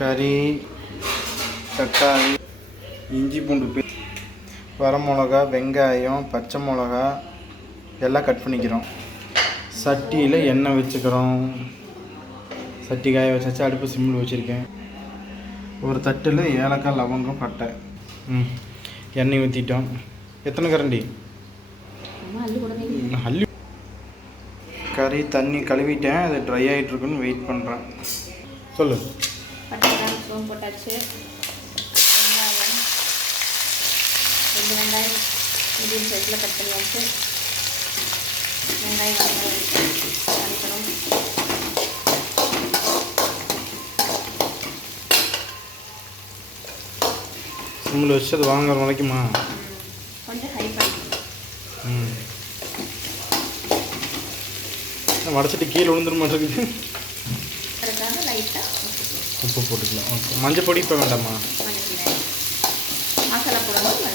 கறி, தக்காளி, இஞ்சி பூண்டு பேஸ்ட், வரமிளகா, வெங்காயம், பச்சை மிளகா எல்லாம் கட் பண்ணிக்கிறோம். சட்டியில் எண்ணெய் வச்சுக்கிறோம். சட்டி காய வச்சாச்சு. அடுப்பு சிம்மில் வச்சுருக்கேன். ஒரு தட்டில் ஏலக்காய், லவங்கம், பட்டை. எண்ணெய் ஊற்றிட்டோம். எத்தனை கரண்டி? அள்ளி. கறி தண்ணி கழுவிட்டேன். அது ட்ரை ஆகிட்டுருக்குன்னு வெயிட் பண்ணுறேன். சொல்லு. பட்டை சோம்பு போட்டாச்சு. வெங்காயம் 2 வெங்காயம் மீடியம் சைஸில் கட் பண்ணியாச்சு. வெங்காயம் வதக்கணும். சிம்மில் வச்சு அது வாங்குற வரைக்குமா? கொஞ்சம் ஹை பண்ணி வடச்சிட்டு கீழே விழுந்துட மாட்டேங்குது. அதுக்காக லைட்டாக உப்பு போட்டுக்கலாம். ஓகே. மஞ்சள் பொடி இப்போ வேண்டாமா? மசாலா போடும்போது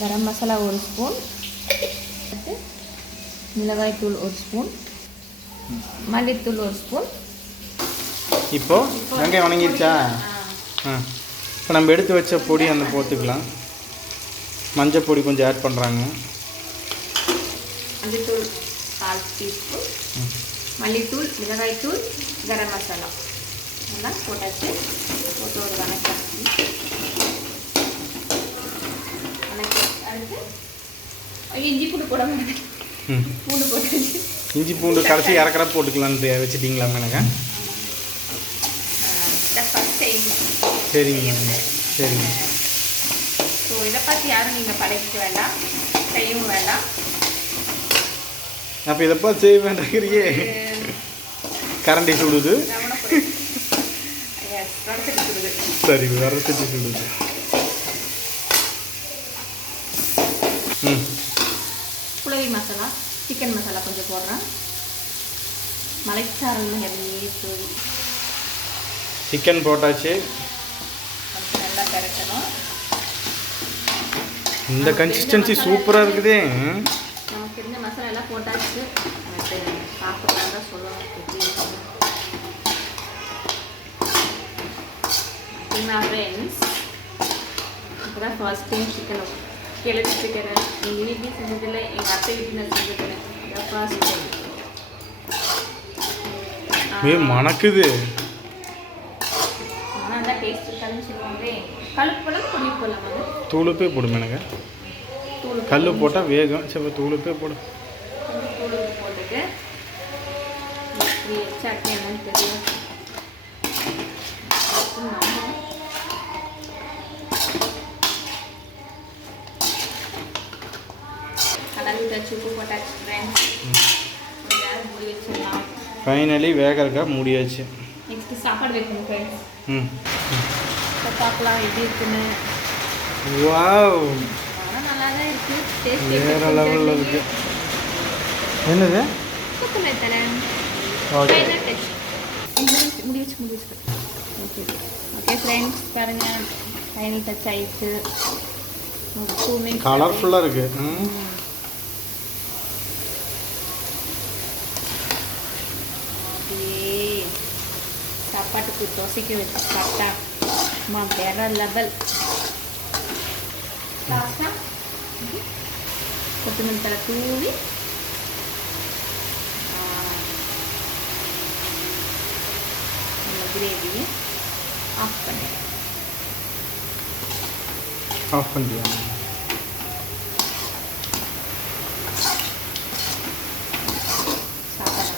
கரம் மசாலா 1 ஸ்பூன், மிளகாய்த்தூள் 1 ஸ்பூன், மல்லித்தூள் 1 ஸ்பூன். இப்போது வெங்காயம் வணங்கிருச்சா? இப்போ நம்ம எடுத்து வச்ச பொடி அந்த போட்டுக்கலாம். மஞ்சள் பொடி கொஞ்சம் ஆட் பண்ணுறாங்க. மஞ்சத்தூள் 1/4 டீஸ்பூன், மல்லித்தூள், மிளகாய்த்தூள், கரம் மசாலா எல்லாம் போட்டாச்சு. போட்டு ஒரு வணக்கம். அடுத்து இஞ்சி பூண்டு போட மாட்டேன். பூண்டு போட்டாச்சு. இஞ்சி பூண்டு கடைசி இறக்குற போட்டுக்கலான்னு வச்சுட்டிங்களா மேனங்க? சரிங்க சரிங்க. ஸோ இதை பார்த்து யாரும் நீங்கள் படைக்க வேண்டாம், செய்யவும் வேண்டாம். அப்போ இதை பார்த்து செய்ய வேண்டாங்கிறியே. கரண்டி சுடுது. சரி, வரச்சட்டி சுடுது. புளவி மசாலா, சிக்கன் மசாலா கொஞ்சம் போடுறேன். மலைச்சாரல் நிறைய தூவி சிக்கன் போட்டாச்சு. நல்லா பெரட்டணும். இந்த கன்சிஸ்டன்சி சூப்பராக இருக்குதே. நமக்கு தெரிஞ்ச மசாலா எல்லாம் போட்டாச்சு. சாப்பிட்லாம் தான் சொல்லணும். ஃப்ரெண்ட்ஸ், இப்போ தான் ஃபர்ஸ்ட் டைம் சிக்கன் கிளச்சிக்கிறேன். எங்கள் வீட்லேயும் செஞ்சதில்லை, எங்கள் அத்தை வீட்டில் நான் செஞ்சுக்கிறேன். இதான் ஃபர்ஸ்ட் டைம். மணக்குது. ஆனால் தான் டேஸ்ட் இருக்காதுன்னு சொல்லுவாங்களே. கழுப்பு போடலாம், பொடி போடலாம். தூளுப்பே போடும் எனக்கு. கல் போட்டால் வேகம். சரி, தூளுப்பே போடும். தூள் போட்டுட்டு சட்னி என்னன்னு தெரியும். கலந்து வச்சு உப்பு போட்டாச்சு ஃப்ரெண்ட்ஸ். மூடி வச்சிடலாம். ஃபைனலி வேகறக்கா மூடியாச்சு. நெக்ஸ்ட் சாப்பாடு வைக்கணும் ஃப்ரெண்ட்ஸ். பார்க்கலாம் எப்படி இருக்குன்னு. வாவ், நல்லா தான் இருக்கு. டேஸ்ட் வேற லெவலில் இருக்கு. என்னது? கொத்தமல்லி தலை. ஓகே, முடி வச்சு ஓகே ஓகே ஃப்ரெண்ட்ஸ், பாருங்க ஃபைனல் டச் ஆயிடுச்சு. கலர்ஃபுல்லாக இருக்கு. சாப்பாட்டுக்கு தோசைக்கு வச்சு சாப்பிட்டா வேற லெவல். கொத்தமல்லி தலை தூவி கிரேவியை ஆஃப் பண்ணிடுறேன். ஆஃப் பண்ணியா? சாப்பாடு